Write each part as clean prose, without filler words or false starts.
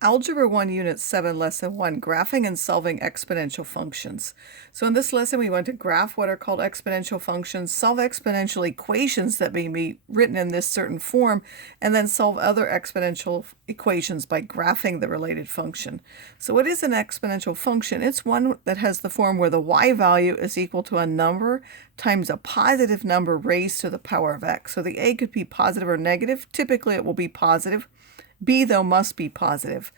Algebra 1, Unit 7, Lesson 1, Graphing and Solving Exponential Functions. So in this lesson, we want to graph what are called exponential functions, solve exponential equations that may be written in this certain form, and then solve other exponential equations by graphing the related function. So what is an exponential function? It's one that has the form where the y value is equal to a number times a positive number raised to the power of x. So the a could be positive or negative. Typically, it will be positive. B, though, must be positive.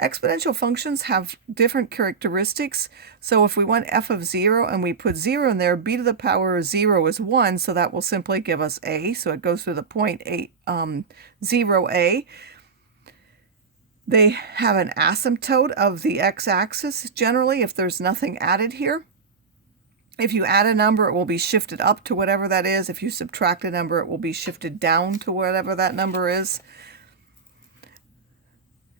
Exponential functions have different characteristics. So if we want f of 0 and we put 0 in there, b to the power of 0 is 1, so that will simply give us a. So it goes through the point 0a. They have an asymptote of the x-axis, generally, if there's nothing added here. If you add a number, it will be shifted up to whatever that is. If you subtract a number, it will be shifted down to whatever that number is.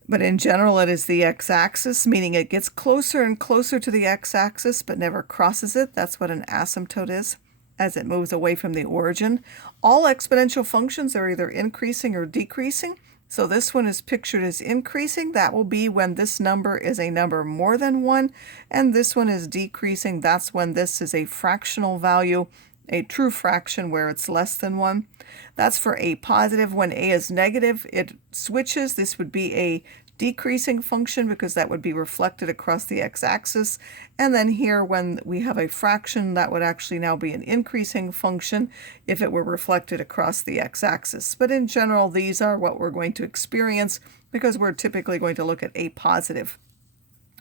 But in general, it is the x-axis, meaning it gets closer and closer to the x-axis, but never crosses it. That's what an asymptote is, as it moves away from the origin. All exponential functions are either increasing or decreasing. So this one is pictured as increasing. That will be when this number is a number more than 1. And this one is decreasing. That's when this is a fractional value, a true fraction where it's less than 1. That's for a positive. When a is negative, it switches. This would be a decreasing function because that would be reflected across the x-axis. And then here, when we have a fraction, that would actually now be an increasing function if it were reflected across the x-axis. But in general, these are what we're going to experience because we're typically going to look at a positive.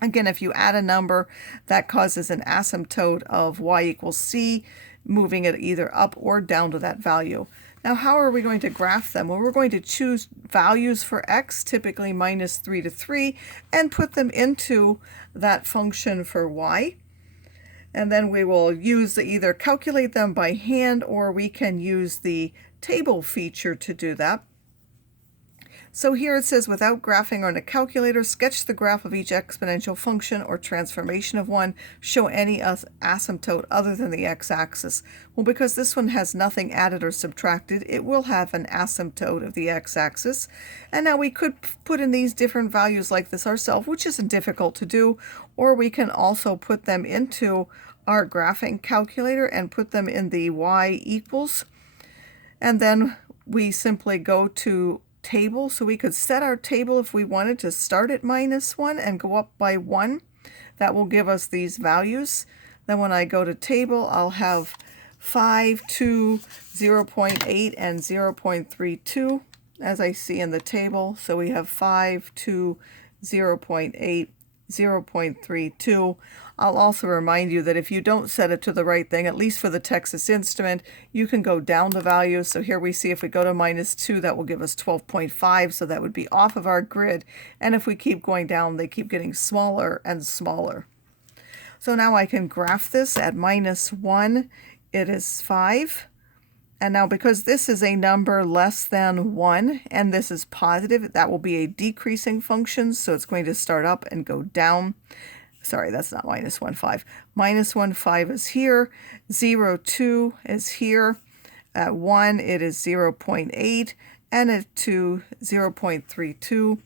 Again, if you add a number, that causes an asymptote of y equals c, moving it either up or down to that value. Now, how are we going to graph them? Well, we're going to choose values for x, typically minus 3 to 3, and put them into that function for y. And then we will either calculate them by hand, or we can use the table feature to do that. So here it says, without graphing on a calculator, sketch the graph of each exponential function or transformation of one. Show any asymptote other than the x-axis. Well, because this one has nothing added or subtracted, it will have an asymptote of the x-axis. And now we could put in these different values like this ourselves, which isn't difficult to do, or we can also put them into our graphing calculator and put them in the y equals. And then we simply go to table, so we could set our table if we wanted to start at minus 1 and go up by 1. That will give us these values. Then when I go to table, I'll have 5, 2, 0.8, and 0.32 as I see in the table. So we have 5, 2, 0.8, 0.32. I'll also remind you that if you don't set it to the right thing, at least for the Texas Instrument, you can go down the values. So here we see if we go to minus 2, that will give us 12.5, so that would be off of our grid. And if we keep going down, they keep getting smaller and smaller. So now I can graph this at minus 1. It is 5. And now because this is a number less than 1 and this is positive, that will be a decreasing function. So it's going to start up and go down. Sorry, that's not minus 1, 5. Minus 1, 5 is here. 0, 2 is here. At 1, it is 0.8. And at 2, 0.32.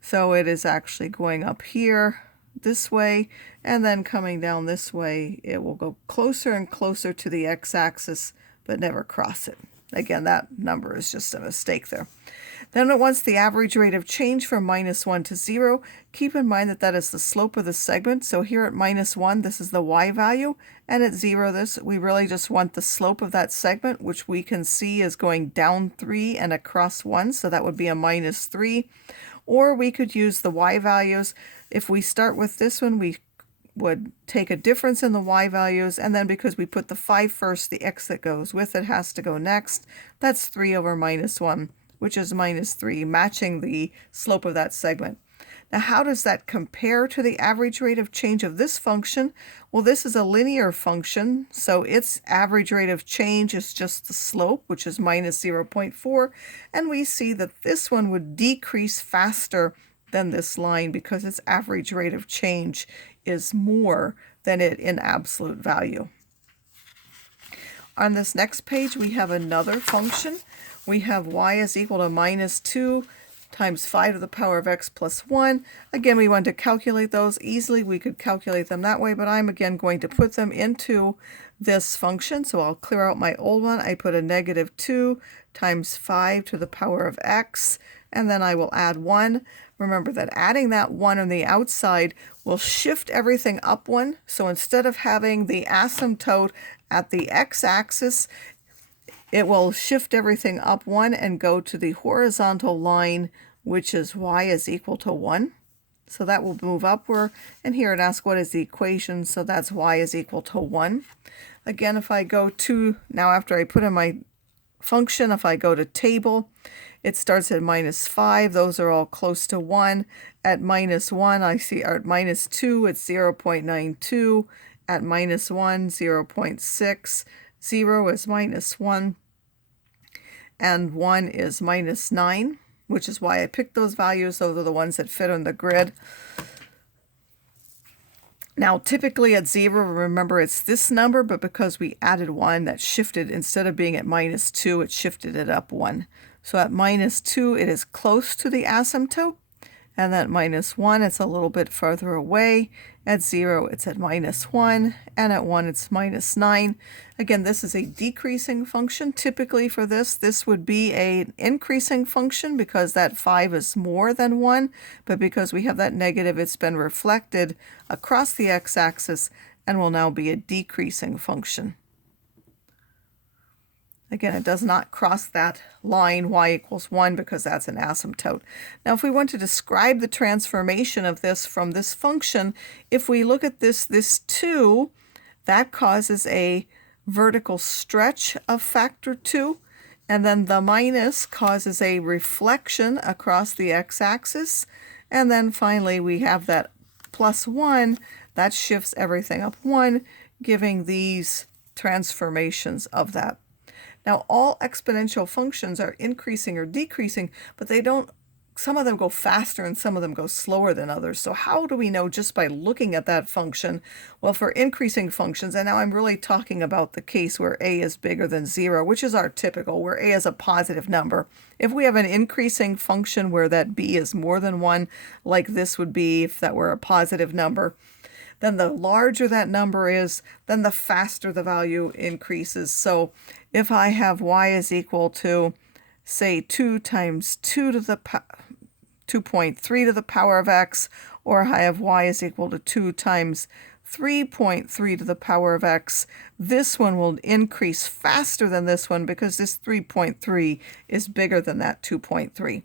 So it is actually going up here this way. And then coming down this way, it will go closer and closer to the x-axis, but never cross it. Again, that number is just a mistake there. Then it wants the average rate of change from minus 1 to 0. Keep in mind that that is the slope of the segment. So here at minus 1, this is the y value. And at 0, we really just want the slope of that segment, which we can see is going down 3 and across 1. So that would be a minus 3. Or we could use the y values. If we start with this one, we would take a difference in the y values, and then because we put the 5 first, the x that goes with it has to go next. That's 3 over minus 1, which is minus 3, matching the slope of that segment. Now, how does that compare to the average rate of change of this function? Well, this is a linear function, so its average rate of change is just the slope, which is minus 0.4, and we see that this one would decrease faster than this line because its average rate of change is more than it in absolute value. On this next page, we have another function. We have y is equal to minus 2 times 5 to the power of x plus 1. Again, we want to calculate those easily. We could calculate them that way, but I'm again going to put them into this function. So I'll clear out my old one. I put a negative 2 times 5 to the power of x, and then I will add 1. Remember that adding that 1 on the outside will shift everything up 1. So instead of having the asymptote at the x-axis, it will shift everything up 1 and go to the horizontal line, which is y is equal to 1. So that will move upward. And here it asks what is the equation, so that's y is equal to 1. Again, if I go to, now after I put in my function, if I go to table, it starts at minus 5. Those are all close to 1. At minus 1, I see, or at minus 2, it's 0.92. At minus 1, 0.6. 0 is minus 1, and 1 is minus 9, which is why I picked those values. Those are the ones that fit on the grid. Now, typically at 0, remember it's this number, but because we added 1, that shifted, instead of being at minus 2, it shifted it up 1. So at minus 2, it is close to the asymptote, and at minus 1, it's a little bit further away. At 0, it's at minus 1, and at 1, it's minus 9. Again, this is a decreasing function. Typically for this would be an increasing function because that 5 is more than 1, but because we have that negative, it's been reflected across the x-axis and will now be a decreasing function. Again, it does not cross that line y equals 1 because that's an asymptote. Now, if we want to describe the transformation of this from this function, if we look at this 2, that causes a vertical stretch of factor 2, and then the minus causes a reflection across the x-axis, and then finally we have that plus 1, that shifts everything up 1, giving these transformations of that. Now, all exponential functions are increasing or decreasing, but they don't, some of them go faster and some of them go slower than others. So how do we know just by looking at that function? Well, for increasing functions, and now I'm really talking about the case where a is bigger than 0, which is our typical, where a is a positive number. If we have an increasing function where that b is more than 1, like this would be if that were a positive number, then the larger that number is, then the faster the value increases. So if I have y is equal to, say, 2 times 2 to the 2.3 to the power of x, or I have y is equal to 2 times 3.3 to the power of x, this one will increase faster than this one because this 3.3 is bigger than that 2.3.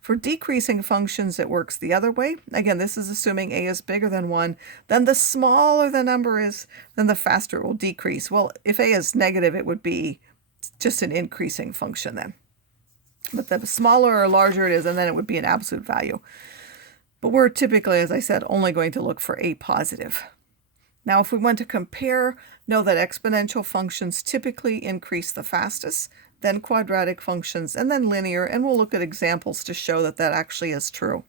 For decreasing functions, it works the other way. Again, this is assuming a is bigger than 1. Then the smaller the number is, then the faster it will decrease. Well, if a is negative, it would be just an increasing function then. But the smaller or larger it is, and then it would be an absolute value. But we're typically, as I said, only going to look for a positive. Now, if we want to compare, know that exponential functions typically increase the fastest, then quadratic functions, and then linear, and we'll look at examples to show that that actually is true.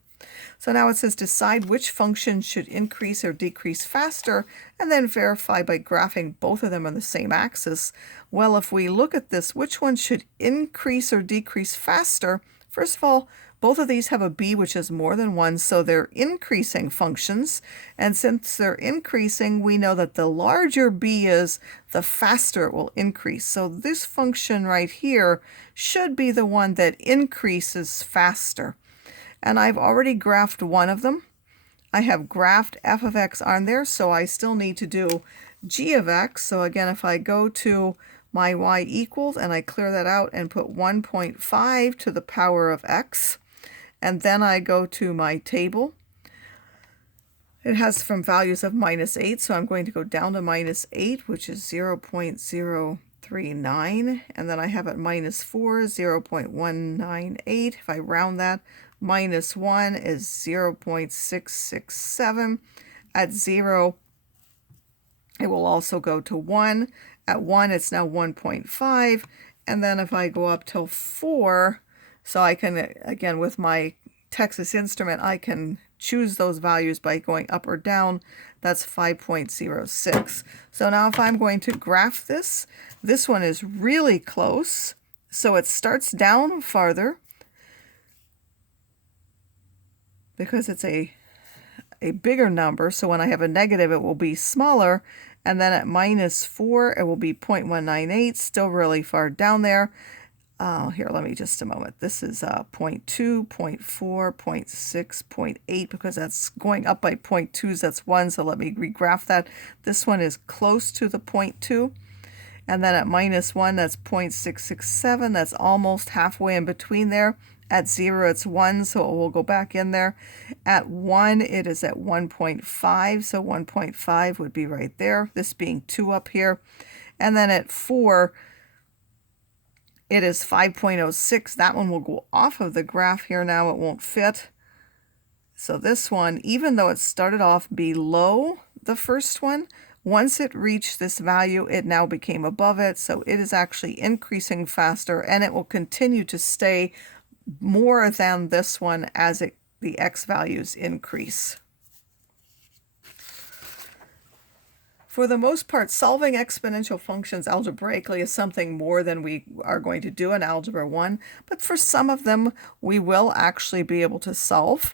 So now it says decide which function should increase or decrease faster, and then verify by graphing both of them on the same axis. Well, if we look at this, which one should increase or decrease faster? First of all, both of these have a b which is more than 1, so they're increasing functions. And since they're increasing, we know that the larger b is, the faster it will increase. So this function right here should be the one that increases faster. And I've already graphed one of them. I have graphed f of x on there, so I still need to do g of x. So again, if I go to my y equals, and I clear that out and put 1.5 to the power of x, and then I go to my table. It has from values of minus 8, so I'm going to go down to minus 8, which is 0.039, and then I have at minus 4, 0.198. If I round that, minus 1 is 0.667. At 0, it will also go to 1. At 1, it's now 1.5, and then if I go up till 4, so I can, again, with my Texas Instrument, I can choose those values by going up or down. That's 5.06. So now if I'm going to graph this, this one is really close. So it starts down farther. because it's a bigger number. So when I have a negative, it will be smaller. And then at -4, it will be 0.198, still really far down there. Here, let me just a moment. This is 0.2, 0.4, 0.6, 0.8, because that's going up by 0.2s, that's 1. So let me regraph that. This one is close to the 0.2. And then at -1, that's 0.667. That's almost halfway in between there. At 0, it's 1, so it will go back in there. At 1, it is at 1.5, so 1.5 would be right there, this being 2 up here. And then at 4, it is 5.06. That one will go off of the graph here now. It won't fit. So this one, even though it started off below the first one, once it reached this value, it now became above it. So it is actually increasing faster, and it will continue to stay more than this one as the x values increase. For the most part, solving exponential functions algebraically is something more than we are going to do in Algebra 1, but for some of them, we will actually be able to solve.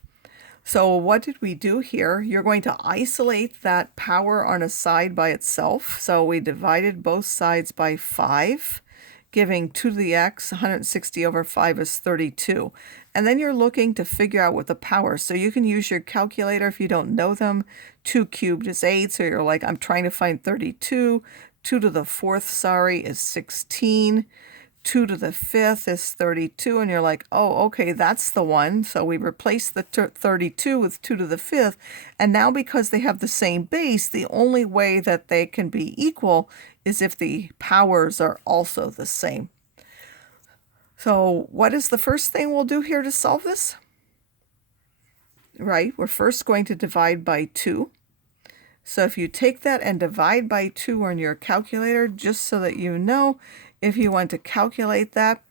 So what did we do here? You're going to isolate that power on a side by itself. So we divided both sides by 5. Giving 2 to the x, 160 over 5 is 32. And then you're looking to figure out what the power. So you can use your calculator if you don't know them. 2 cubed is 8, so you're like, I'm trying to find 32. 2 to the 4th, sorry, is 16. 2 to the 5th is 32, and you're like, oh, okay, that's the one. So we replace the 32 with 2 to the 5th, and now because they have the same base, the only way that they can be equal is if the powers are also the same. So what is the first thing we'll do here to solve this? Right, we're first going to divide by 2. So if you take that and divide by 2 on your calculator, just so that you know, if you want to calculate that,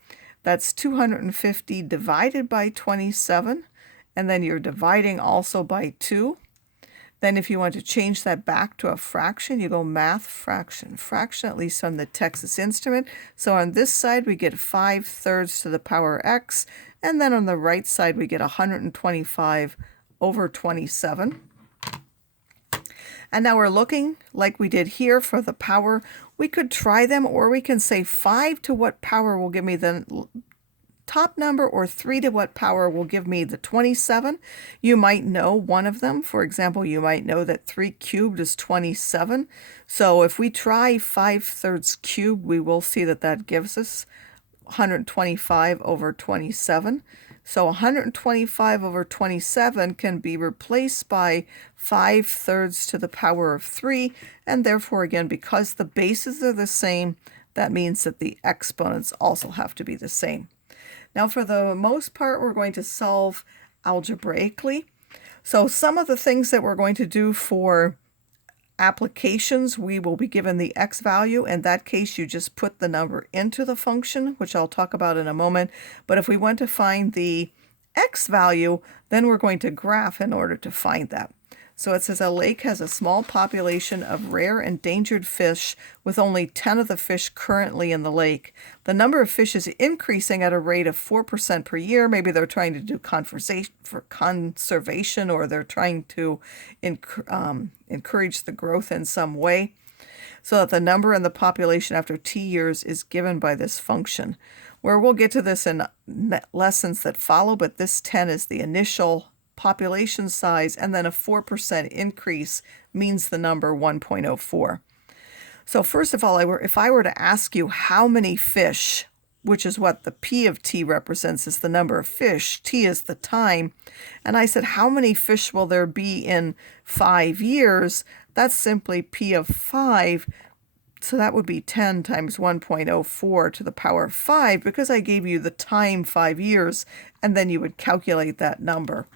that's 250 divided by 27, and then you're dividing also by 2. Then if you want to change that back to a fraction, you go math, fraction, fraction, at least on the Texas Instrument. So on this side, we get 5/3 to the power x, and then on the right side, we get 125 over 27. And now we're looking like we did here for the power. We could try them, or we can say 5 to what power will give me the top number, or 3 to what power will give me the 27. You might know one of them. For example, you might know that 3 cubed is 27. So if we try 5/3 cubed, we will see that that gives us 125 over 27. So 125 over 27 can be replaced by 5/3 to the power of 3, and therefore, again, because the bases are the same, that means that the exponents also have to be the same. Now, for the most part, we're going to solve algebraically. So some of the things that we're going to do for applications, we will be given the x value. In that case, you just put the number into the function, which I'll talk about in a moment. But if we want to find the x value, then we're going to graph in order to find that. So it says a lake has a small population of rare endangered fish with only 10 of the fish currently in the lake. The number of fish is increasing at a rate of 4% per year. Maybe they're trying to do conservation, or they're trying to encourage the growth in some way. So that the number in the population after t years is given by this function. Where we'll get to this in lessons that follow, but this 10 is the initial population size, and then a 4% increase means the number 1.04. So first of all, if I were to ask you how many fish, which is what the P of t represents, is the number of fish, t is the time, and I said how many fish will there be in 5 years, that's simply P of 5. So that would be 10 times 1.04 to the power of 5, because I gave you the time 5 years, and then you would calculate that number.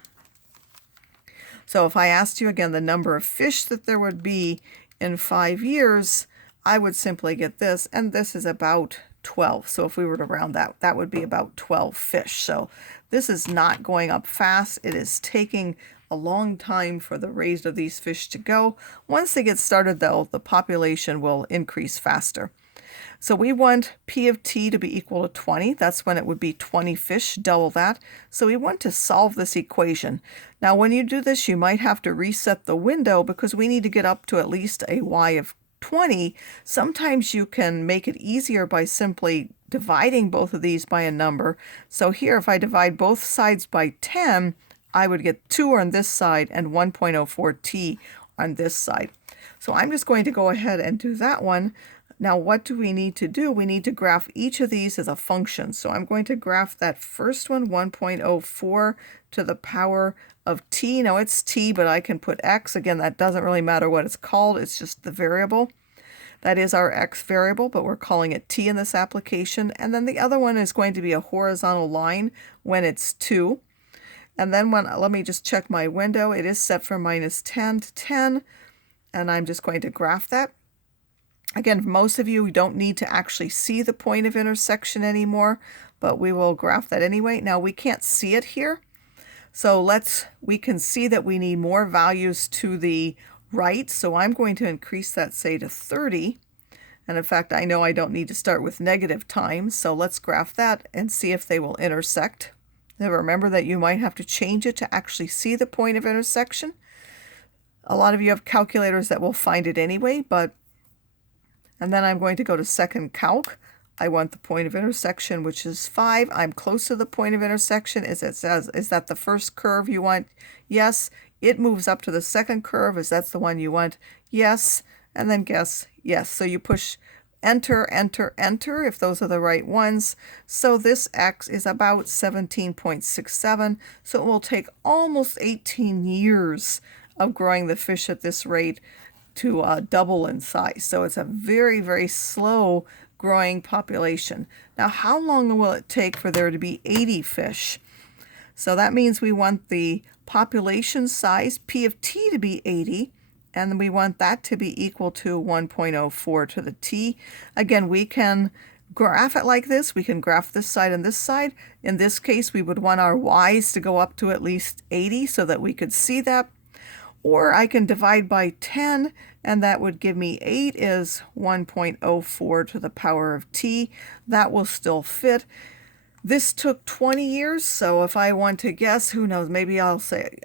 So if I asked you again the number of fish that there would be in 5 years, I would simply get this, and this is about 12. So if we were to round that, that would be about 12 fish. So this is not going up fast. It is taking a long time for the raise of these fish to go. Once they get started, though, the population will increase faster. So we want P of t to be equal to 20. That's when it would be 20 fish, double that. So we want to solve this equation. Now when you do this, you might have to reset the window because we need to get up to at least a y of 20. Sometimes you can make it easier by simply dividing both of these by a number. So here, if I divide both sides by 10, I would get 2 on this side and 1.04t on this side. So I'm just going to go ahead and do that one. Now what do we need to do? We need to graph each of these as a function. So I'm going to graph that first one, 1.04 to the power of t. Now it's t, but I can put x. Again, that doesn't really matter what it's called. It's just the variable. That is our x variable, but we're calling it t in this application. And then the other one is going to be a horizontal line when it's 2. And then let me just check my window. It is set from -10 to 10. And I'm just going to graph that. Again, for most of you, we don't need to actually see the point of intersection anymore, but we will graph that anyway. Now we can't see it here. So we can see that we need more values to the right. So I'm going to increase that, say, to 30. And in fact, I know I don't need to start with negative times. So let's graph that and see if they will intersect. Now remember that you might have to change it to actually see the point of intersection. A lot of you have calculators that will find it anyway, and then I'm going to go to second calc. I want the point of intersection, which is 5. I'm close to the point of intersection. Is that the first curve you want? Yes. It moves up to the second curve. Is that the one you want? Yes. And then guess, yes. So you push enter, enter, enter, if those are the right ones. So this x is about 17.67. So it will take almost 18 years of growing the fish at this rate to double in size. So it's a very, very slow growing population. Now, how long will it take for there to be 80 fish? So that means we want the population size, P of t, to be 80, and then we want that to be equal to 1.04 to the t. Again, we can graph it like this. We can graph this side and this side. In this case, we would want our y's to go up to at least 80 so that we could see that. Or I can divide by 10, and that would give me 8 is 1.04 to the power of t. That will still fit. This took 20 years, so if I want to guess, who knows, maybe I'll say,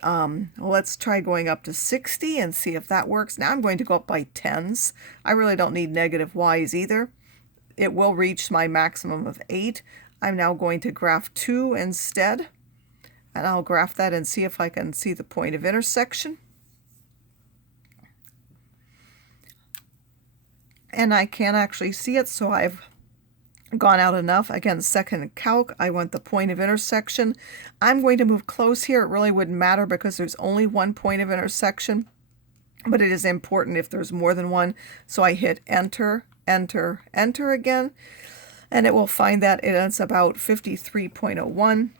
let's try going up to 60 and see if that works. Now I'm going to go up by 10s. I really don't need negative y's either. It will reach my maximum of 8. I'm now going to graph 2 instead, and I'll graph that and see if I can see the point of intersection. And I can't actually see it, so I've gone out enough. Again, second calc, I want the point of intersection. I'm going to move close here. It really wouldn't matter because there's only one point of intersection, but it is important if there's more than one. So I hit enter, enter, enter again, and it will find that it's about 53.01.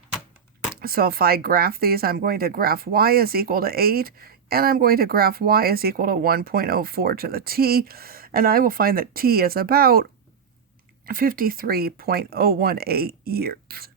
So if I graph these, I'm going to graph y is equal to 8, and I'm going to graph y is equal to 1.04 to the t, and I will find that t is about 53.018 years.